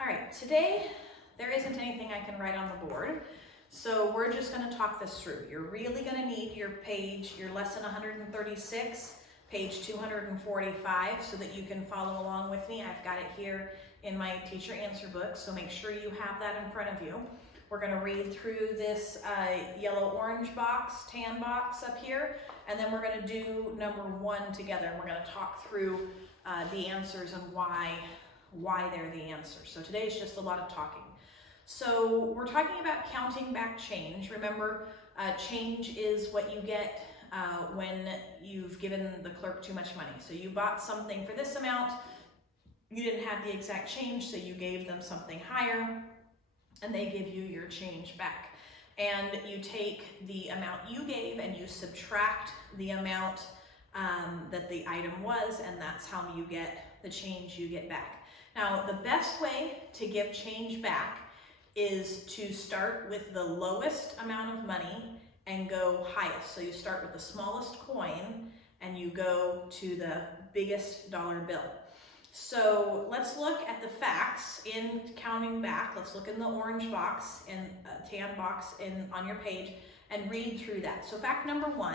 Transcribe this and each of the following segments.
All right, today there isn't anything I can write on the board, so we're just going to talk this through. You're really going to need your lesson 136, page 245, so that you can follow along with me. I've got it here in my teacher answer book, so make sure you have that in front of you. We're going to read through this yellow-orange box, tan box up here, and then we're going to do number 1 together. And we're going to talk through the answers and why they're the answers. So today is just a lot of talking. So we're talking about counting back change. Remember, change is what you get when you've given the clerk too much money. So you bought something for this amount, you didn't have the exact change, so you gave them something higher, and they give you your change back. And you take the amount you gave and you subtract the amount that the item was, and that's how you get the change you get back. Now, the best way to give change back is to start with the lowest amount of money and go highest. So you start with the smallest coin and you go to the biggest dollar bill. So let's look at the facts in counting back. Let's look in the orange box and tan box on your page and read through that. So fact number 1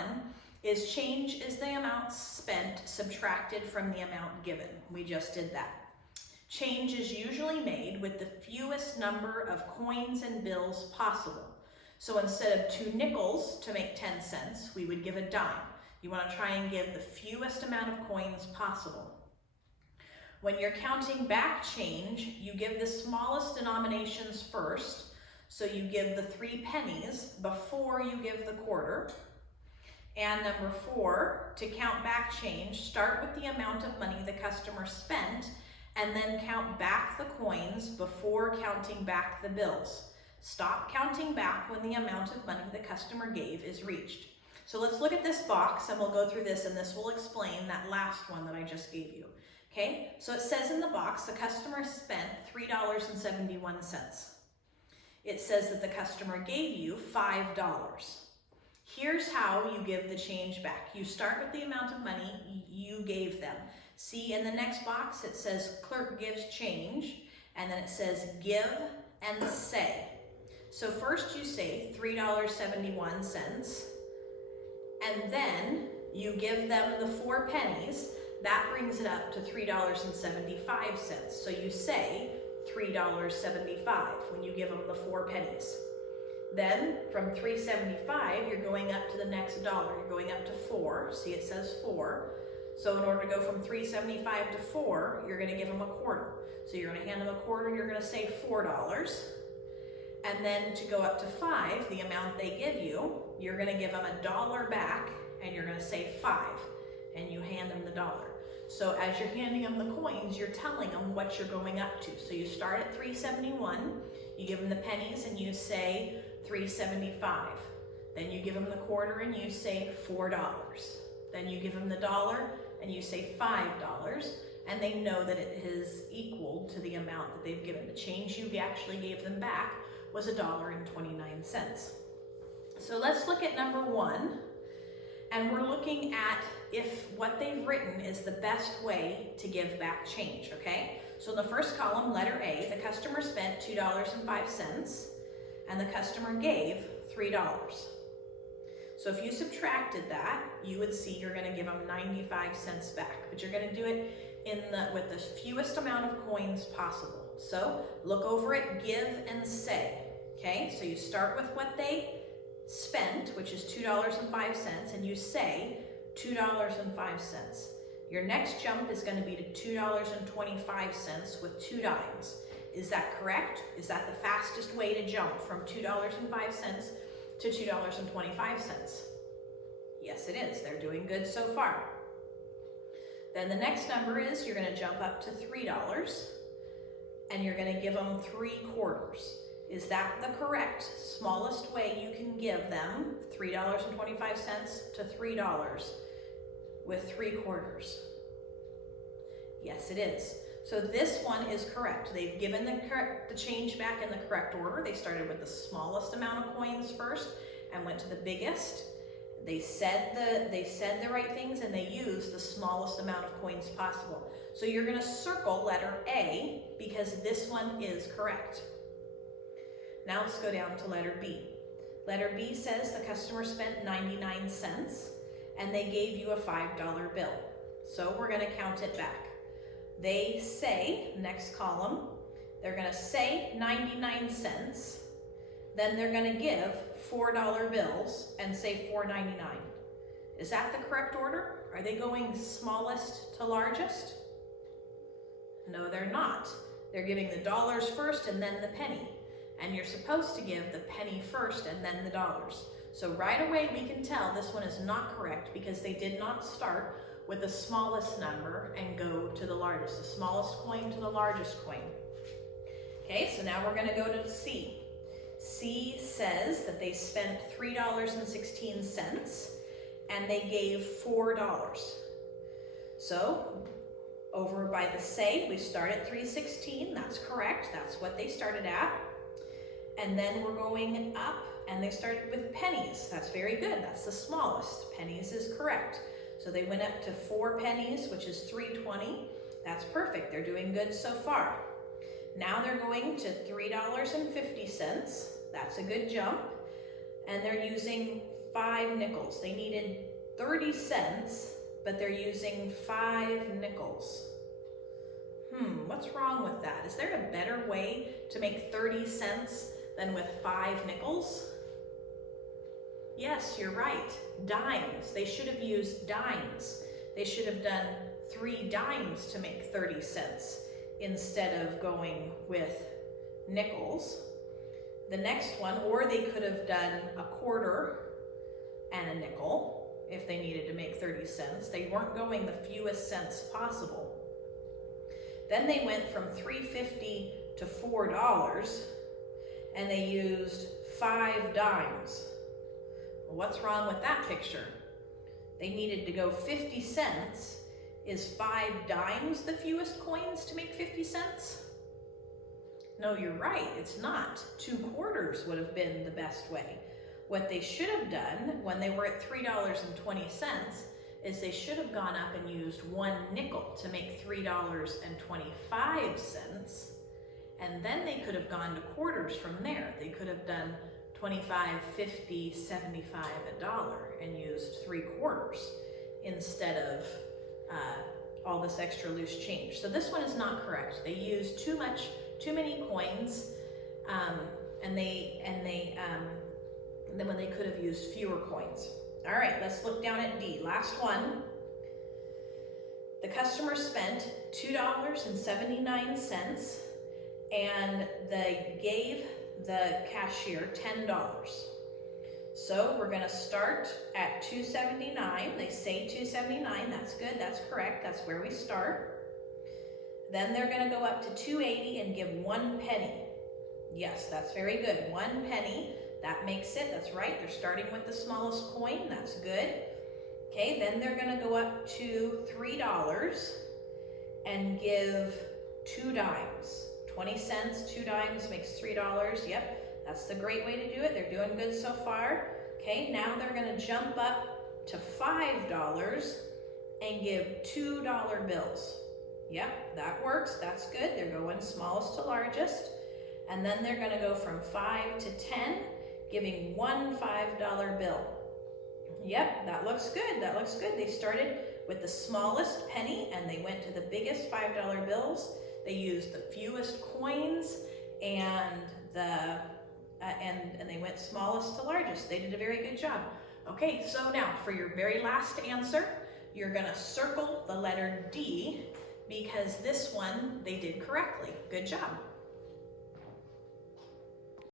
is change is the amount spent subtracted from the amount given. We just did that. Change is usually made with the fewest number of coins and bills possible. So instead of 2 nickels to make 10 cents, we would give a dime. You want to try and give the fewest amount of coins possible. When you're counting back change, you give the smallest denominations first. So you give the 3 pennies before you give the quarter. And number 4, to count back change, start with the amount of money the customer spent and then count back the coins before counting back the bills. Stop counting back when the amount of money the customer gave is reached. So let's look at this box and we'll go through this, and this will explain that last one that I just gave you. Okay, so it says in the box the customer spent $3.71. It says that the customer gave you $5. Here's how you give the change back. You start with the amount of money you gave them. See, in the next box it says clerk gives change, and then it says give and say. So first you say $3.71, and then you give them the 4 pennies. That brings it up to $3.75. So you say $3.75 when you give them the 4 pennies. Then from $3.75, you're going up to the next dollar. You're going up to 4. See, it says 4. So in order to go from $3.75 to 4, you're going to give them a quarter. So you're going to hand them a quarter, you're going to say $4. And then to go up to 5, the amount they give you, you're going to give them $1 back, and you're going to say 5. And you hand them the dollar. So as you're handing them the coins, you're telling them what you're going up to. So you start at $3.71, you give them the pennies and you say $3.75. Then you give them the quarter and you say $4. Then you give them the dollar and you say $5, and they know that it is equal to the amount that they've given. The change you actually gave them back was $1.29. So let's look at number 1, and we're looking at if what they've written is the best way to give back change, okay? So in the first column, letter A, the customer spent $2.05 and the customer gave $3. So if you subtracted that, you would see you're going to give them 95 cents back, but you're going to do it with the fewest amount of coins possible. So look over it, give and say, okay? So you start with what they spent, which is $2.05, and you say $2.05. Your next jump is going to be to $2.25 with 2 dimes. Is that correct? Is that the fastest way to jump from $2.05 to $2.25? Yes, it is. They're doing good so far. Then the next number is you're going to jump up to $3, and you're going to give them 3 quarters. Is that the correct smallest way you can give them $3.25 to $3 with 3 quarters? Yes, it is. So this one is correct. They've given the change back in the correct order. They started with the smallest amount of coins first and went to the biggest. They said the right things, and they used the smallest amount of coins possible. So you're gonna circle letter A because this one is correct. Now let's go down to letter B. Letter B says the customer spent 99 cents and they gave you a $5 bill. So we're gonna count it back. They say, next column, they're gonna say 99 cents, then they're gonna give $4 bills and say $4.99. Is that the correct order? Are they going smallest to largest? No, they're not. They're giving the dollars first and then the penny. And you're supposed to give the penny first and then the dollars. So right away we can tell this one is not correct because they did not start with the smallest number and go to the largest, the smallest coin to the largest coin. Okay, so now we're gonna go to C. C says that they spent $3.16 and they gave $4. So over by the say, we start at 316, that's correct, that's what they started at. And then we're going up and they started with pennies. That's very good, that's the smallest. Pennies is correct. So they went up to 4 pennies, which is $3.20. That's perfect, they're doing good so far. Now they're going to $3.50. That's a good jump. And they're using 5 nickels. They needed 30 cents, but they're using 5 nickels. What's wrong with that? Is there a better way to make 30 cents than with 5 nickels? Yes, you're right. Dimes. They should have used dimes. They should have done 3 dimes to make 30 cents instead of going with nickels. The next one, or they could have done a quarter and a nickel if they needed to make 30 cents. They weren't going the fewest cents possible. Then they went from $3.50 to $4 and they used 5 dimes. Well, what's wrong with that picture? They needed to go 50 cents. Is 5 dimes the fewest coins to make 50 cents? No, you're right, it's not. 2 quarters would have been the best way. What they should have done when they were at $3.20 is they should have gone up and used 1 nickel to make $3.25, and then they could have gone to quarters from there. They could have done 25, 50, 75, $1 and used 3 quarters instead of all this extra loose change. So this one is not correct. They used too many coins, and then when they could have used fewer coins. All right, let's look down at D, last one. The customer spent $2.79 and they gave the cashier $10. So we're gonna start at $2.79. They say $2.79, that's good, that's correct, that's where we start. Then they're gonna go up to $2.80 and give 1 penny. Yes, that's very good, 1 penny. That makes it, that's right, they're starting with the smallest coin, that's good. Okay, then they're gonna go up to $3 and give 2 dimes. 20 cents, 2 dimes makes $3, yep, that's the great way to do it. They're doing good so far. Okay, now they're gonna jump up to $5 and give $2 bills. Yep, that works, that's good. They're going smallest to largest. And then they're gonna go from 5 to 10, giving 1 $5 bill. Yep, that looks good, that looks good. They started with the smallest penny and they went to the biggest $5 bills. They used the fewest coins and they went smallest to largest. They did a very good job. Okay, so now for your very last answer, you're gonna circle the letter D because this one they did correctly. Good job.